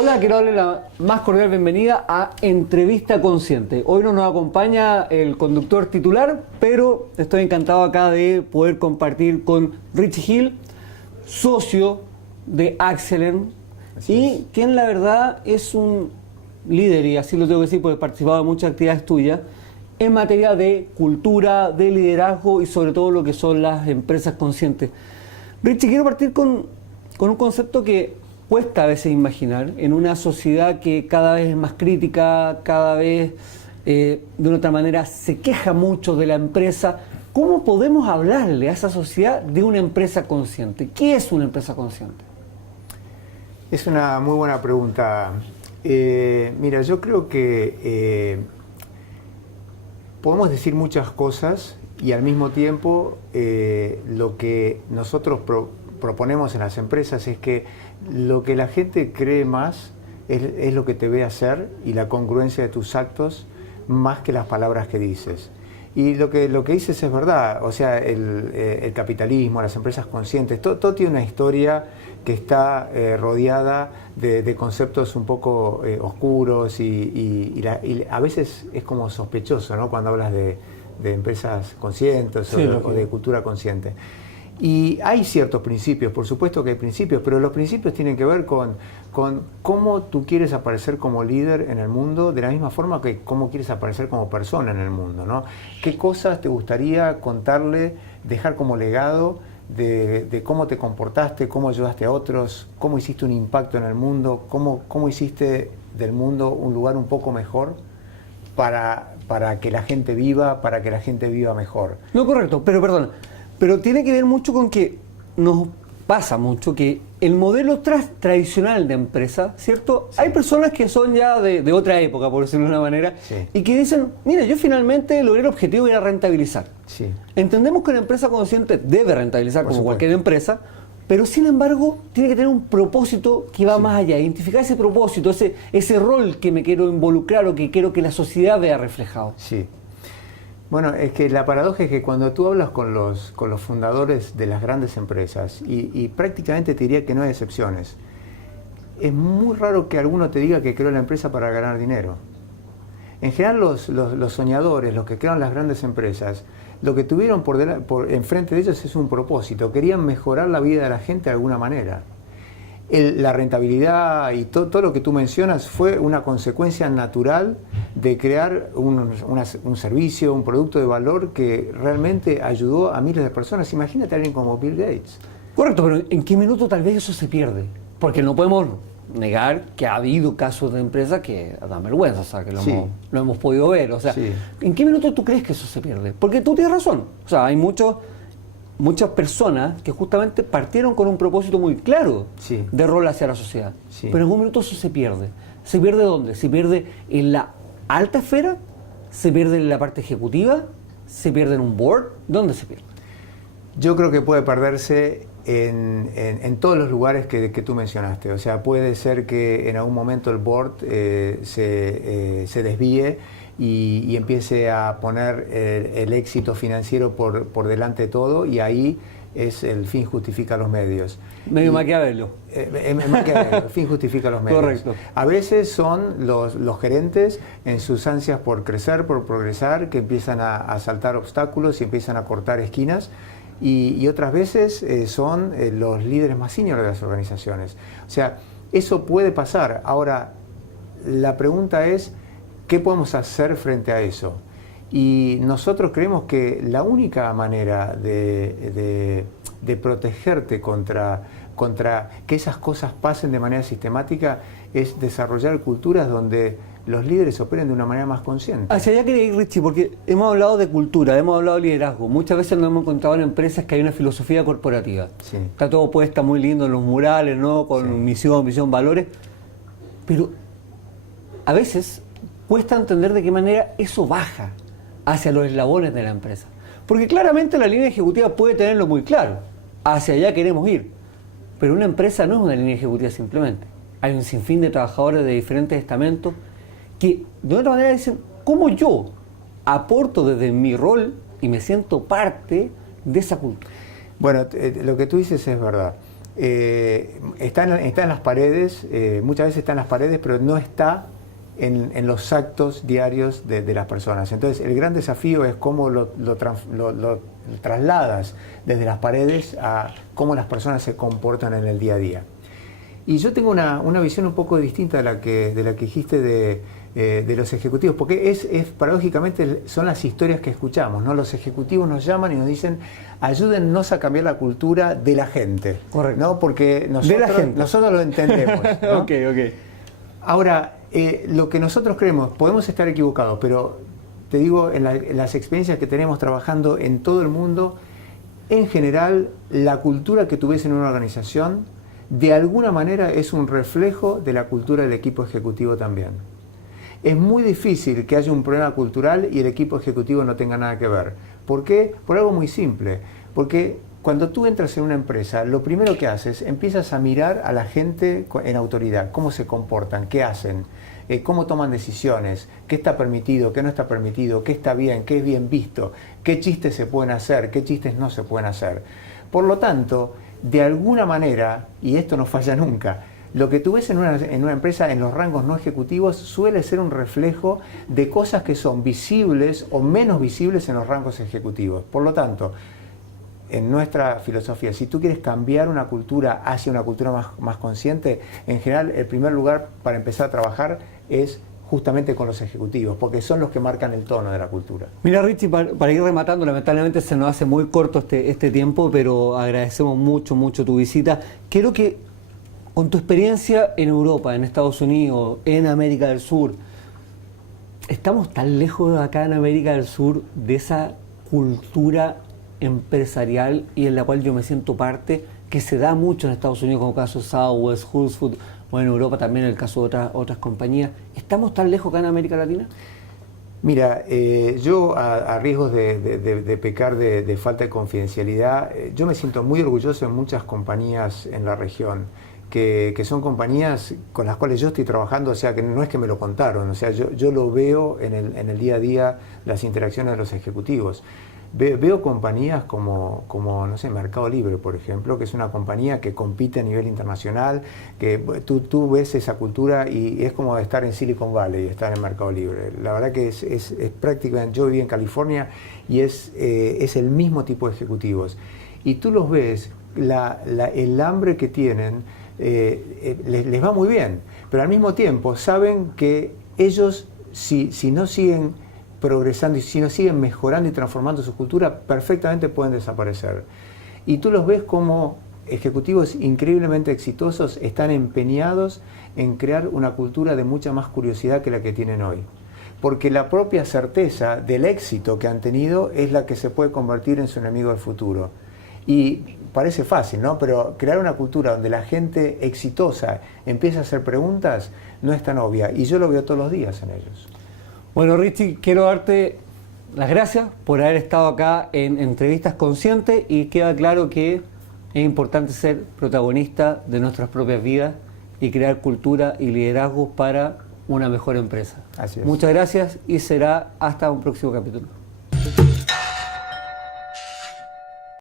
Hola, quiero darle la más cordial bienvenida a Entrevista Consciente. Hoy no nos acompaña el conductor titular, pero estoy encantado acá de poder compartir con Richie Hill, socio de Accelent, y quien la verdad es un líder, y así lo tengo que decir porque he participado en muchas actividades tuyas, en materia de cultura, de liderazgo y sobre todo lo que son las empresas conscientes. Richie, quiero partir con un concepto que cuesta a veces imaginar en una sociedad que cada vez es más crítica, cada vez de una otra manera se queja mucho de la empresa. ¿Cómo podemos hablarle a esa sociedad de una empresa consciente? ¿Qué es una empresa consciente? Es una muy buena pregunta. Mira, yo creo que podemos decir muchas cosas y al mismo tiempo lo que nosotros proponemos en las empresas es que lo que la gente cree más es lo que te ve hacer y la congruencia de tus actos más que las palabras que dices. Y lo que dices es verdad, o sea, el capitalismo, las empresas conscientes, todo tiene una historia que está rodeada de conceptos un poco oscuros y a veces es como sospechoso, ¿no? Cuando hablas de empresas conscientes sí, o de cultura consciente. Y hay ciertos principios, por supuesto que hay principios, pero los principios tienen que ver con cómo tú quieres aparecer como líder en el mundo, de la misma forma que cómo quieres aparecer como persona en el mundo, ¿no? ¿Qué cosas te gustaría contarle, dejar como legado de cómo te comportaste, cómo ayudaste a otros, cómo hiciste un impacto en el mundo, cómo hiciste del mundo un lugar un poco mejor para que la gente viva, para que la gente viva mejor? No, correcto, pero perdón. Pero tiene que ver mucho con que nos pasa mucho que el modelo tradicional de empresa, ¿cierto? Sí. Hay personas que son ya de otra época, por decirlo de una manera, sí, y que dicen, mira, yo finalmente logré el objetivo de ir a rentabilizar. Sí. Entendemos que una empresa consciente debe rentabilizar como cualquier empresa, pero sin embargo tiene que tener un propósito que va más allá, identificar ese propósito, ese rol que me quiero involucrar o que quiero que la sociedad vea reflejado. Sí. Bueno, es que la paradoja es que cuando tú hablas con los fundadores de las grandes empresas, y prácticamente te diría que no hay excepciones, es muy raro que alguno te diga que creó la empresa para ganar dinero. En general los soñadores, los que crean las grandes empresas, lo que tuvieron enfrente de ellos es un propósito, querían mejorar la vida de la gente de alguna manera. La rentabilidad y todo lo que tú mencionas fue una consecuencia natural de crear un servicio, un producto de valor que realmente ayudó a miles de personas. Imagínate a alguien como Bill Gates. Correcto, pero ¿en qué minuto tal vez eso se pierde? Porque no podemos negar que ha habido casos de empresas que dan vergüenza, o sea, que lo hemos podido ver. O sea, ¿en qué minuto tú crees que eso se pierde? Porque tú tienes razón. O sea, hay muchas personas que justamente partieron con un propósito muy claro de rol hacia la sociedad. Sí. Pero en algún minuto eso se pierde. ¿Se pierde dónde? ¿Se pierde en la alta esfera? ¿Se pierde en la parte ejecutiva? ¿Se pierde en un board? ¿Dónde se pierde? Yo creo que puede perderse en todos los lugares que tú mencionaste. O sea, puede ser que en algún momento el board se desvíe y empiece a poner el éxito financiero por delante de todo, y ahí es el fin justifica los medios. Medio Maquiavelo. Maquiavelo, el fin justifica los medios. Correcto. A veces son los gerentes en sus ansias por crecer, por progresar, que empiezan a saltar obstáculos y empiezan a cortar esquinas. Y otras veces son los líderes más senior de las organizaciones. O sea, eso puede pasar. Ahora, la pregunta es, ¿qué podemos hacer frente a eso? Y nosotros creemos que la única manera de protegerte contra que esas cosas pasen de manera sistemática es desarrollar culturas donde los líderes operen de una manera más consciente. Hacia allá quería ir, Richie, porque hemos hablado de cultura, hemos hablado de liderazgo. Muchas veces nos hemos encontrado en empresas que hay una filosofía corporativa. Sí. Está todo puesta muy lindo en los murales, ¿no? Con misión, visión, valores. Pero a veces cuesta entender de qué manera eso baja hacia los eslabones de la empresa. Porque claramente la línea ejecutiva puede tenerlo muy claro. Hacia allá queremos ir. Pero una empresa no es una línea ejecutiva simplemente. Hay un sinfín de trabajadores de diferentes estamentos que de otra manera dicen, ¿cómo yo aporto desde mi rol y me siento parte de esa cultura? Bueno, lo que tú dices es verdad. está en las paredes, muchas veces está en las paredes, pero no está en los actos diarios de las personas. Entonces, el gran desafío es cómo lo trasladas desde las paredes a cómo las personas se comportan en el día a día. Y yo tengo una visión un poco distinta de la que dijiste de los ejecutivos, porque paradójicamente son las historias que escuchamos, ¿no? Los ejecutivos nos llaman y nos dicen, ayúdennos a cambiar la cultura de la gente. Correcto. ¿No? Porque nosotros lo entendemos, ¿no? Ok. Ahora, lo que nosotros creemos, podemos estar equivocados, pero te digo, en las experiencias que tenemos trabajando en todo el mundo, en general, la cultura que tú ves en una organización, de alguna manera es un reflejo de la cultura del equipo ejecutivo también. Es muy difícil que haya un problema cultural y el equipo ejecutivo no tenga nada que ver. ¿Por qué? Por algo muy simple. Porque cuando tú entras en una empresa, lo primero que haces, empiezas a mirar a la gente en autoridad, cómo se comportan, qué hacen, cómo toman decisiones, qué está permitido, qué no está permitido, qué está bien, qué es bien visto, qué chistes se pueden hacer, qué chistes no se pueden hacer. Por lo tanto, de alguna manera, y esto no falla nunca, lo que tú ves en una empresa, en los rangos no ejecutivos, suele ser un reflejo de cosas que son visibles o menos visibles en los rangos ejecutivos. Por lo tanto, en nuestra filosofía, si tú quieres cambiar una cultura hacia una cultura más consciente, en general el primer lugar para empezar a trabajar es justamente con los ejecutivos, porque son los que marcan el tono de la cultura. Mira, Richie, para ir rematando, lamentablemente se nos hace muy corto este tiempo, pero agradecemos mucho tu visita. Quiero que, con tu experiencia en Europa, en Estados Unidos, en América del Sur, ¿estamos tan lejos acá en América del Sur de esa cultura empresarial y en la cual yo me siento parte, que se da mucho en Estados Unidos, como el caso de Southwest, Whole Foods, o en Europa también el caso de otras compañías? ¿Estamos tan lejos acá en América Latina? Mira, yo a riesgos de pecar de falta de confidencialidad, yo me siento muy orgulloso en muchas compañías en la región, que son compañías con las cuales yo estoy trabajando, o sea, que no es que me lo contaron, o sea, yo lo veo en el día a día, las interacciones de los ejecutivos. Veo compañías como, no sé, Mercado Libre, por ejemplo, que es una compañía que compite a nivel internacional, que tú ves esa cultura y es como estar en Silicon Valley, estar en Mercado Libre. La verdad que es prácticamente, yo viví en California y es el mismo tipo de ejecutivos. Y tú los ves, el hambre que tienen, les va muy bien, pero al mismo tiempo saben que ellos, si no siguen progresando y si no siguen mejorando y transformando su cultura, perfectamente pueden desaparecer. Y tú los ves como ejecutivos increíblemente exitosos, están empeñados en crear una cultura de mucha más curiosidad que la que tienen hoy. Porque la propia certeza del éxito que han tenido es la que se puede convertir en su enemigo del futuro. Y parece fácil, ¿no? Pero crear una cultura donde la gente exitosa empieza a hacer preguntas no es tan obvia. Y yo lo veo todos los días en ellos. Bueno, Richie, quiero darte las gracias por haber estado acá en Entrevistas Conscientes, y queda claro que es importante ser protagonista de nuestras propias vidas y crear cultura y liderazgo para una mejor empresa. Así es. Muchas gracias y será hasta un próximo capítulo.